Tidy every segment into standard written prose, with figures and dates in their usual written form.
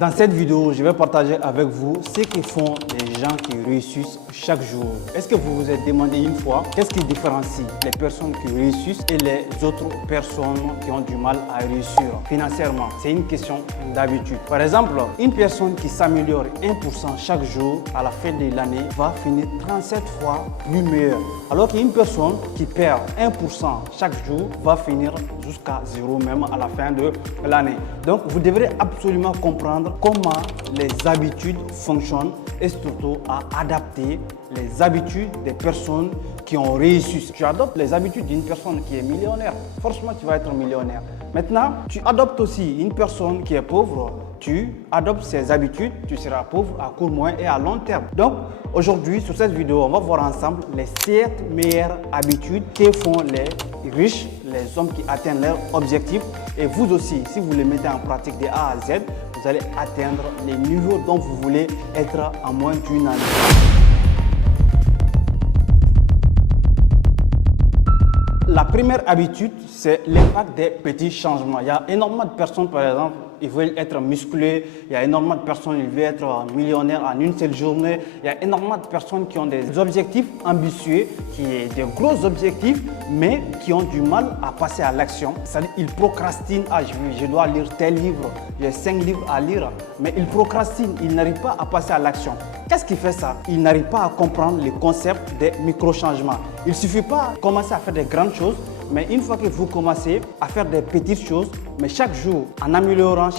Dans cette vidéo, je vais partager avec vous ce que font les gens qui réussissent chaque jour. Est-ce que vous vous êtes demandé une fois qu'est-ce qui différencie les personnes qui réussissent et les autres personnes qui ont du mal à réussir financièrement? C'est une question d'habitude. Par exemple, une personne qui s'améliore 1% chaque jour à la fin de l'année va finir 37 fois plus meilleure. Alors qu'une personne qui perd 1% chaque jour va finir jusqu'à 0 même à la fin de l'année. Donc, vous devrez absolument comprendre comment les habitudes fonctionnent et surtout à adapter les habitudes des personnes qui ont réussi. Si tu adoptes les habitudes d'une personne qui est millionnaire, forcément tu vas être millionnaire. Maintenant, tu adoptes aussi une personne qui est pauvre, tu adoptes ses habitudes, tu seras pauvre à court, moyen et à long terme. Donc, aujourd'hui, sur cette vidéo, on va voir ensemble les 7 meilleures habitudes que font les riches, les hommes qui atteignent leurs objectifs. Et vous aussi, si vous les mettez en pratique de A à Z, vous allez atteindre les niveaux dont vous voulez être en moins d'une année. La première habitude, c'est l'impact des petits changements. Il y a énormément de personnes, par exemple, ils veulent être musclés. Il y a énormément de personnes qui veulent être millionnaires en une seule journée. Il y a énormément de personnes qui ont des objectifs ambitieux, qui ont des gros objectifs, mais qui ont du mal à passer à l'action. C'est-à-dire qu'ils procrastinent. Ah, je dois lire tel livre, j'ai 5 livres à lire, mais ils procrastinent, ils n'arrivent pas à passer à l'action. Qu'est-ce qui fait ça? Ils n'arrivent pas à comprendre le concept des micro-changements. Il ne suffit pas de commencer à faire des grandes choses, mais une fois que vous commencez à faire des petites choses, mais chaque jour en améliorant,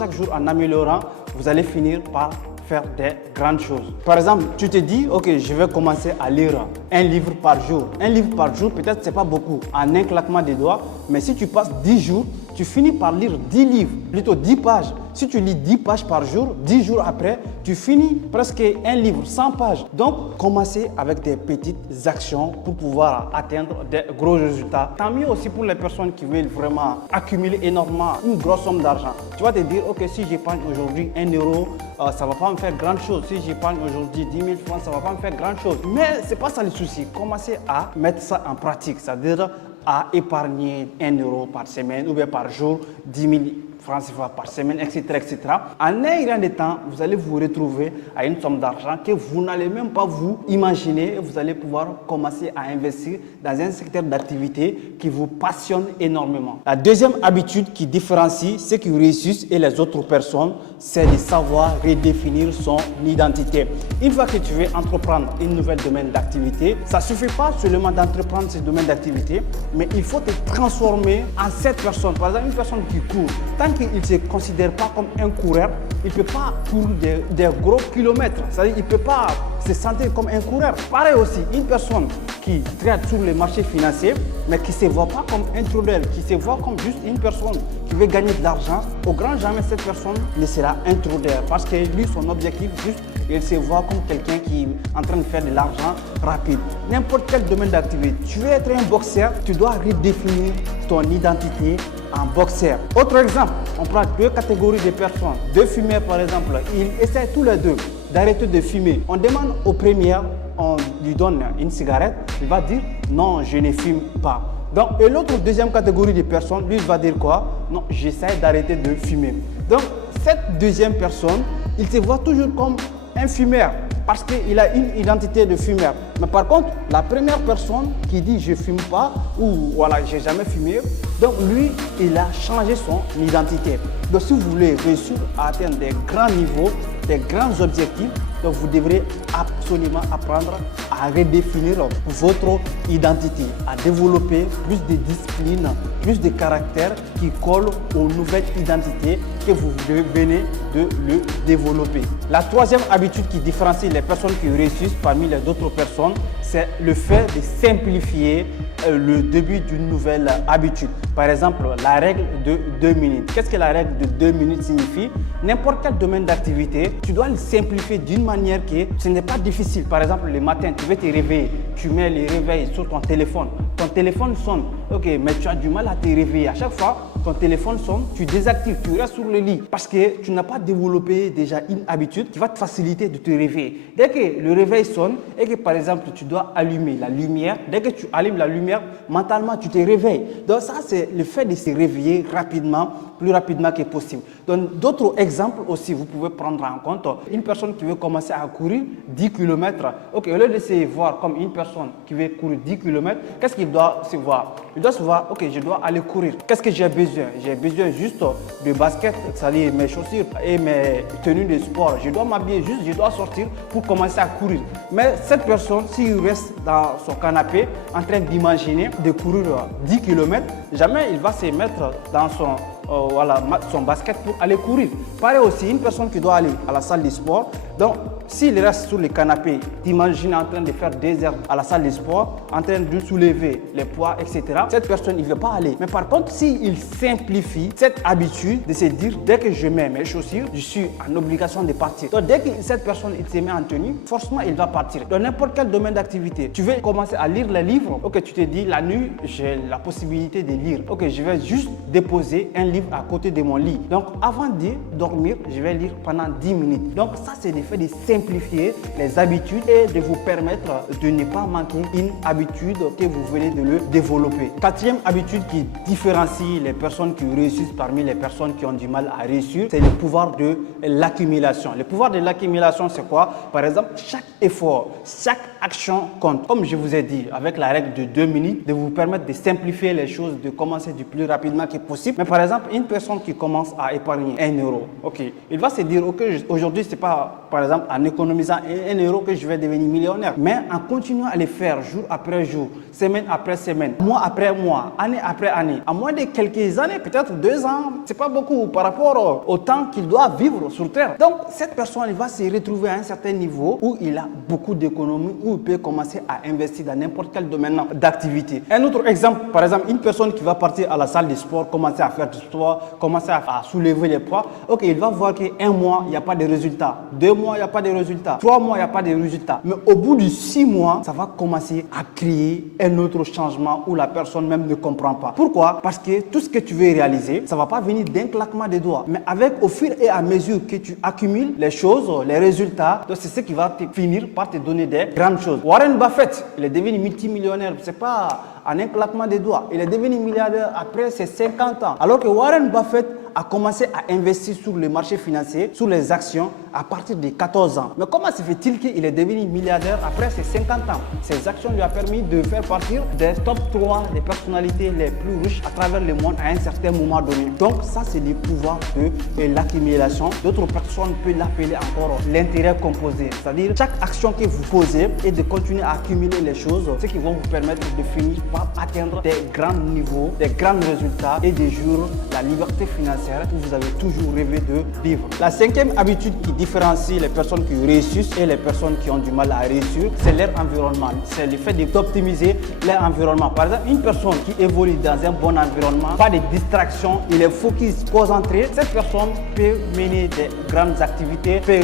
vous allez finir par faire des grandes choses. Par exemple, tu te dis, ok, je vais commencer à lire un livre par jour. Un livre par jour, peut-être c'est pas beaucoup, en un claquement des doigts, mais si tu passes 10 jours, tu finis par lire 10 livres, plutôt 10 pages. Si tu lis 10 pages par jour, 10 jours après, tu finis presque un livre, 100 pages. Donc, commencez avec des petites actions pour pouvoir atteindre des gros résultats. Tant mieux aussi pour les personnes qui veulent vraiment accumuler énormément, une grosse somme d'argent. Tu vas te dire, ok, si j'épargne aujourd'hui 1 euro, ça ne va pas me faire grand chose. Si j'épargne aujourd'hui 10 000 francs, ça ne va pas me faire grand chose. Mais ce n'est pas ça le souci. Commencez à mettre ça en pratique, c'est-à-dire à épargner 1 euro par semaine ou bien par jour, 10 000 francs CFA par semaine, etc., etc. En un grand de temps, vous allez vous retrouver à une somme d'argent que vous n'allez même pas vous imaginer et vous allez pouvoir commencer à investir dans un secteur d'activité qui vous passionne énormément. La deuxième habitude qui différencie ceux qui réussissent et les autres personnes, c'est de savoir redéfinir son identité. Une fois que tu veux entreprendre un nouvel domaine d'activité, ça ne suffit pas seulement d'entreprendre ce domaine d'activité, mais il faut te transformer en cette personne. Par exemple, une personne qui court, tant qu'il ne se considère pas comme un coureur, il ne peut pas courir des gros kilomètres. C'est-à-dire qu'il ne peut pas se sentir comme un coureur. Pareil aussi, une personne qui traite sur les marchés financiers, mais qui ne se voit pas comme un trader, qui se voit comme juste une personne qui veut gagner de l'argent, au grand jamais cette personne ne sera un trader. Parce que lui, son objectif, juste, il se voit comme quelqu'un qui est en train de faire de l'argent rapide. N'importe quel domaine d'activité. Tu veux être un boxeur, tu dois redéfinir ton identité en boxeur. Autre exemple, on prend 2 catégories de personnes. 2 fumeurs par exemple, ils essaient tous les deux d'arrêter de fumer. On demande au premier, on lui donne une cigarette, il va dire non, je ne fume pas. Donc, et l'autre deuxième catégorie de personnes, lui, il va dire quoi? Non, j'essaie d'arrêter de fumer. Donc, cette deuxième personne, il se voit toujours comme un fumeur parce qu'il a une identité de fumeur. Mais par contre, la première personne qui dit je ne fume pas ou voilà, j'ai jamais fumé, donc lui, il a changé son identité. Donc si vous voulez réussir à atteindre des grands niveaux, des grands objectifs, donc vous devrez absolument apprendre à redéfinir votre identité, à développer plus de discipline, plus de caractère qui colle aux nouvelles identités que vous venez de le développer. La troisième habitude qui différencie les personnes qui réussissent parmi les autres personnes, c'est le fait de simplifier le début d'une nouvelle habitude. Par exemple, la règle de 2 minutes. Qu'est-ce que la règle de 2 minutes signifie? N'importe quel domaine d'activité, tu dois le simplifier d'une manière que ce n'est pas difficile. Par exemple, le matin, tu veux te réveiller, tu mets le réveil sur ton téléphone. Ton téléphone sonne, ok, mais tu as du mal à te réveiller. À chaque fois, ton téléphone sonne, tu désactives, tu restes sur le lit parce que tu n'as pas développé déjà une habitude qui va te faciliter de te réveiller. Dès que le réveil sonne et que par exemple tu dois allumer la lumière, dès que tu allumes la lumière, mentalement tu te réveilles. Donc ça c'est le fait de se réveiller rapidement plus rapidement que possible. Donc, d'autres exemples aussi, vous pouvez prendre en compte. Une personne qui veut commencer à courir 10 km, ok, au lieu de se voir comme une personne qui veut courir 10 km, qu'est-ce qu'il doit se voir? Il doit se voir, ok, je dois aller courir. Qu'est-ce que j'ai besoin? J'ai besoin juste de basket, c'est-à-dire mes chaussures et mes tenues de sport. Je dois m'habiller juste, je dois sortir pour commencer à courir. Mais cette personne, s'il reste dans son canapé en train d'imaginer de courir 10 km, jamais il va se mettre dans son basket pour aller courir. Pareil aussi, une personne qui doit aller à la salle de sport, donc s'il reste sur le canapé, t'imagines en train de faire des heures à la salle de sport, en train de soulever les poids, etc. Cette personne, il ne veut pas aller. Mais par contre, s'il simplifie cette habitude de se dire, dès que je mets mes chaussures, je suis en obligation de partir. Donc dès que cette personne il se met en tenue, forcément, il va partir. Dans n'importe quel domaine d'activité, tu veux commencer à lire les livres, ok, tu te dis, la nuit, j'ai la possibilité de lire. Ok, je vais juste déposer un livre à côté de mon lit. Donc avant de dormir, je vais lire pendant 10 minutes. Donc ça, c'est le fait de simplifier les habitudes et de vous permettre de ne pas manquer une habitude que vous venez de le développer. Quatrième habitude qui différencie les personnes qui réussissent parmi les personnes qui ont du mal à réussir, c'est le pouvoir de l'accumulation. Le pouvoir de l'accumulation, c'est quoi? Par exemple, chaque effort, chaque action compte. Comme je vous ai dit, avec la règle de 2 minutes, de vous permettre de simplifier les choses, de commencer du plus rapidement que possible. Mais par exemple, une personne qui commence à épargner 1 euro, ok, il va se dire, ok, aujourd'hui, c'est pas, par exemple, en économisant 1 euro que je vais devenir millionnaire, mais en continuant à le faire jour après jour, semaine après semaine, mois après mois, année après année, à moins de quelques années, peut-être 2 ans, c'est pas beaucoup par rapport au temps qu'il doit vivre sur Terre. Donc, cette personne, il va se retrouver à un certain niveau où il a beaucoup d'économies, où il peut commencer à investir dans n'importe quel domaine d'activité. Un autre exemple, par exemple, une personne qui va partir à la salle de sport, commencer à faire du sport, commencer à soulever les poids, ok, il va voir qu'un mois, il n'y a pas de résultat. 2 mois, il n'y a pas de résultat. 3 mois, il n'y a pas de résultat. Mais au bout de 6 mois, ça va commencer à créer un autre changement où la personne même ne comprend pas. Pourquoi? Parce que tout ce que tu veux réaliser, ça ne va pas venir d'un claquement des doigts. Mais avec, au fur et à mesure que tu accumules les choses, les résultats, c'est ce qui va finir par te donner des grandes choses. Warren Buffett, il est devenu multimillionnaire. C'est pas en un claquement des doigts. Il est devenu milliardaire après ses 50 ans. Alors que Warren Buffett a commencé à investir sur le marché financier, sur les actions, à partir de 14 ans. Mais comment se fait-il qu'il est devenu milliardaire après ses 50 ans? Ces actions lui ont permis de faire partir des top 3 des personnalités les plus riches à travers le monde à un certain moment donné. Donc ça, c'est le pouvoir de l'accumulation. D'autres personnes peuvent l'appeler encore l'intérêt composé. C'est-à-dire chaque action que vous posez et de continuer à accumuler les choses, ce qui vont vous permettre de finir par atteindre des grands niveaux, des grands résultats et de jouir la liberté financière que vous avez toujours rêvé de vivre. La 5e habitude qui différencie les personnes qui réussissent et les personnes qui ont du mal à réussir, c'est leur environnement. C'est le fait d'optimiser leur environnement. Par exemple, une personne qui évolue dans un bon environnement, pas de distraction, il est focus, concentré, cette personne peut mener des grandes activités, peut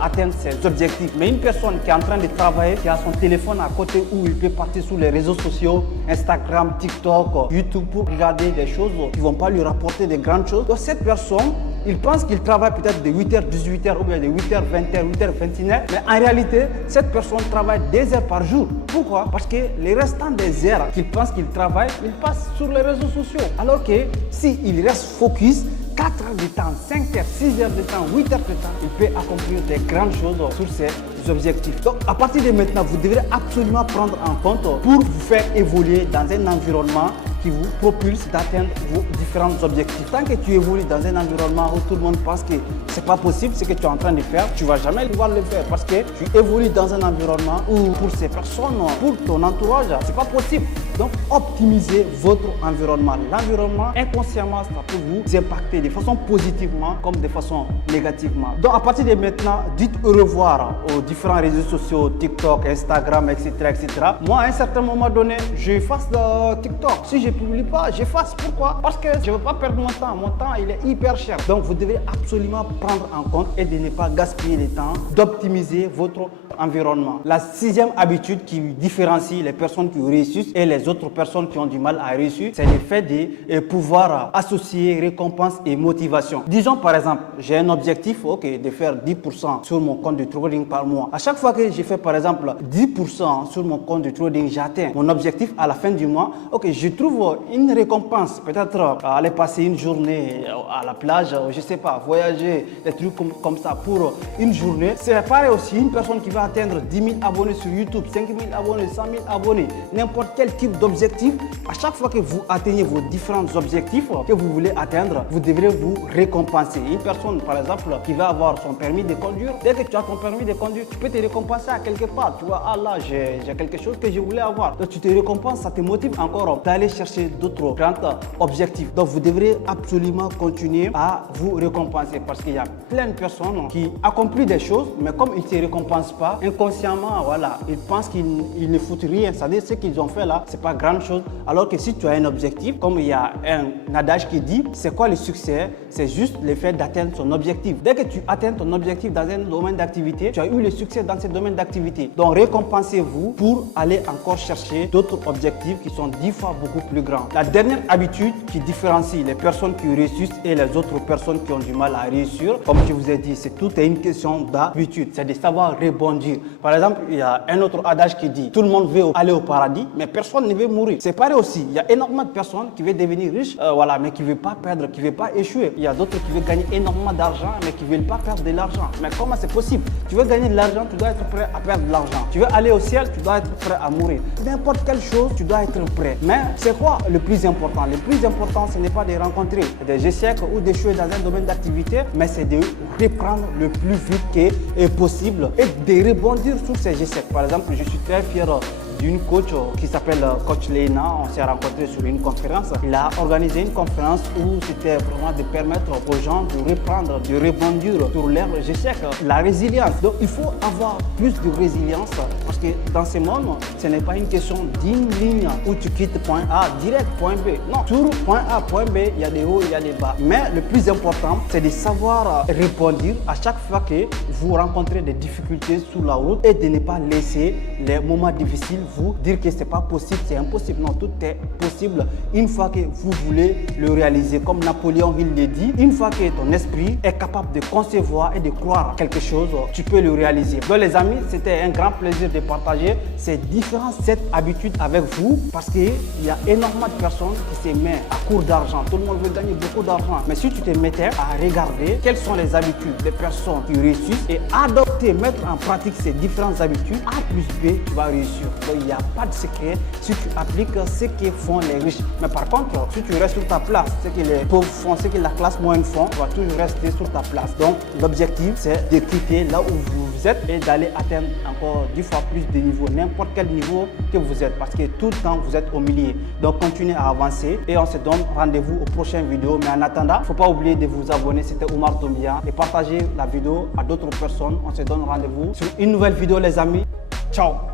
atteindre ses objectifs. Mais une personne qui est en train de travailler, qui a son téléphone à côté où il peut partir sur les réseaux sociaux, Instagram, TikTok, YouTube pour regarder des choses qui ne vont pas lui rapporter de grandes choses. Donc cette personne, il pense qu'il travaille peut-être de 8h, 18h ou bien de 8h, 20h, 8h, 21h. Mais en réalité, cette personne travaille des heures par jour. Pourquoi? Parce que les restants des heures qu'il pense qu'il travaille, il passe sur les réseaux sociaux. Alors que s'il reste focus, 4 heures de temps, 5 heures, 6 heures de temps, 8 heures de temps, il peut accomplir des grandes choses sur ses objectifs. Donc, à partir de maintenant, vous devrez absolument prendre en compte pour vous faire évoluer dans un environnement qui vous propulse d'atteindre vos différents objectifs. Tant que tu évolues dans un environnement où tout le monde pense que c'est pas possible, ce que tu es en train de faire, tu vas jamais pouvoir le faire parce que tu évolues dans un environnement où pour ces personnes, pour ton entourage, c'est pas possible. Donc, optimisez votre environnement. L'environnement, inconsciemment, ça peut vous impacter de façon positivement comme de façon négativement. Donc, à partir de maintenant, dites au revoir aux différents réseaux sociaux, TikTok, Instagram, etc., etc. Moi, à un certain moment donné, j'efface TikTok. Si je ne publie pas, j'efface. Pourquoi? Parce que je ne veux pas perdre mon temps. Mon temps, il est hyper cher. Donc, vous devez absolument prendre en compte et de ne pas gaspiller le temps, d'optimiser votre environnement. La sixième habitude qui différencie les personnes qui réussissent et les autres personnes qui ont du mal à réussir, c'est le fait de pouvoir associer récompense et motivation. Disons par exemple, j'ai un objectif de faire 10% sur mon compte de trading par mois. À chaque fois que j'ai fait par exemple 10% sur mon compte de trading, j'atteins mon objectif à la fin du mois. Je trouve une récompense, peut-être aller passer une journée à la plage, je sais pas, voyager, des trucs comme ça pour une journée. C'est pareil aussi, une personne qui va atteindre 10 000 abonnés sur YouTube, 5 000 abonnés, 100 000 abonnés, n'importe quel type d'objectif. À chaque fois que vous atteignez vos différents objectifs que vous voulez atteindre, vous devrez vous récompenser. Une personne par exemple qui va avoir son permis de conduire, dès que tu as ton permis de conduire, tu peux te récompenser à quelque part. Tu vois, ah là, j'ai quelque chose que je voulais avoir. Donc tu te récompenses, ça te motive encore d'aller chercher d'autres grands objectifs. Donc vous devrez absolument continuer à vous récompenser parce qu'il y a plein de personnes qui accomplissent des choses, mais comme ils ne se récompensent pas, inconsciemment, voilà, ils pensent qu'ils ne foutent rien. C'est-à-dire ce qu'ils ont fait là, c'est pas grande chose. Alors que si tu as un objectif, comme il y a un adage qui dit, c'est quoi le succès? C'est juste le fait d'atteindre son objectif. Dès que tu atteins ton objectif dans un domaine d'activité, tu as eu le succès dans ce domaine d'activité. Donc récompensez-vous pour aller encore chercher d'autres objectifs qui sont 10 fois beaucoup plus grands. La dernière habitude qui différencie les personnes qui réussissent et les autres personnes qui ont du mal à réussir, comme je vous ai dit, c'est tout est une question d'habitude, c'est de savoir rebondir. Par exemple, il y a un autre adage qui dit, tout le monde veut aller au paradis, mais personne ne veut mourir. C'est pareil aussi, il y a énormément de personnes qui veulent devenir riches, mais qui ne veulent pas perdre, qui ne veulent pas échouer. Il y a d'autres qui veulent gagner énormément d'argent, mais qui ne veulent pas perdre de l'argent. Mais comment c'est possible? Tu veux gagner de l'argent, tu dois être prêt à perdre de l'argent. Tu veux aller au ciel, tu dois être prêt à mourir. N'importe quelle chose, tu dois être prêt. Mais c'est quoi le plus important? Le plus important, ce n'est pas de rencontrer des échecs ou d'échouer dans un domaine d'activité, mais c'est de reprendre le plus vite que possible et de rebondir sur ces échecs. Par exemple, je suis très fier d'une coach qui s'appelle Coach Leina. On s'est rencontrés sur une conférence. Il a organisé une conférence où c'était vraiment de permettre aux gens de reprendre, de rebondir sur leurs échecs. La résilience. Donc il faut avoir plus de résilience parce que dans ce monde, ce n'est pas une question d'une ligne où tu quittes point A direct point B. Non, sur point A, point B, il y a des hauts, il y a des bas. Mais le plus important, c'est de savoir rebondir à chaque fois que vous rencontrez des difficultés sur la route et de ne pas laisser les moments difficiles vous dire que c'est pas possible, c'est impossible. Non, tout est possible une fois que vous voulez le réaliser. Comme Napoléon il le dit, une fois que ton esprit est capable de concevoir et de croire quelque chose, tu peux le réaliser. Donc les amis, c'était un grand plaisir de partager ces différentes 7 habitudes avec vous parce qu'il y a énormément de personnes qui se mettent à court d'argent. Tout le monde veut gagner beaucoup d'argent. Mais si tu te mettais à regarder quelles sont les habitudes des personnes qui réussissent et adopter, mettre en pratique ces différentes habitudes, A plus B, tu vas réussir. Donc, il n'y a pas de secret si tu appliques ce que font les riches. Mais par contre, si tu restes sur ta place, ce que les pauvres font, ce que la classe moyenne font, tu vas toujours rester sur ta place. Donc, l'objectif, c'est de quitter là où vous êtes et d'aller atteindre encore 10 fois plus de niveaux, n'importe quel niveau que vous êtes, parce que tout le temps, vous êtes au milieu. Donc, continuez à avancer et on se donne rendez-vous aux prochaines vidéos. Mais en attendant, il ne faut pas oublier de vous abonner. C'était Oumar Doumbia et partager la vidéo à d'autres personnes. On se donne rendez-vous sur une nouvelle vidéo, les amis. Ciao!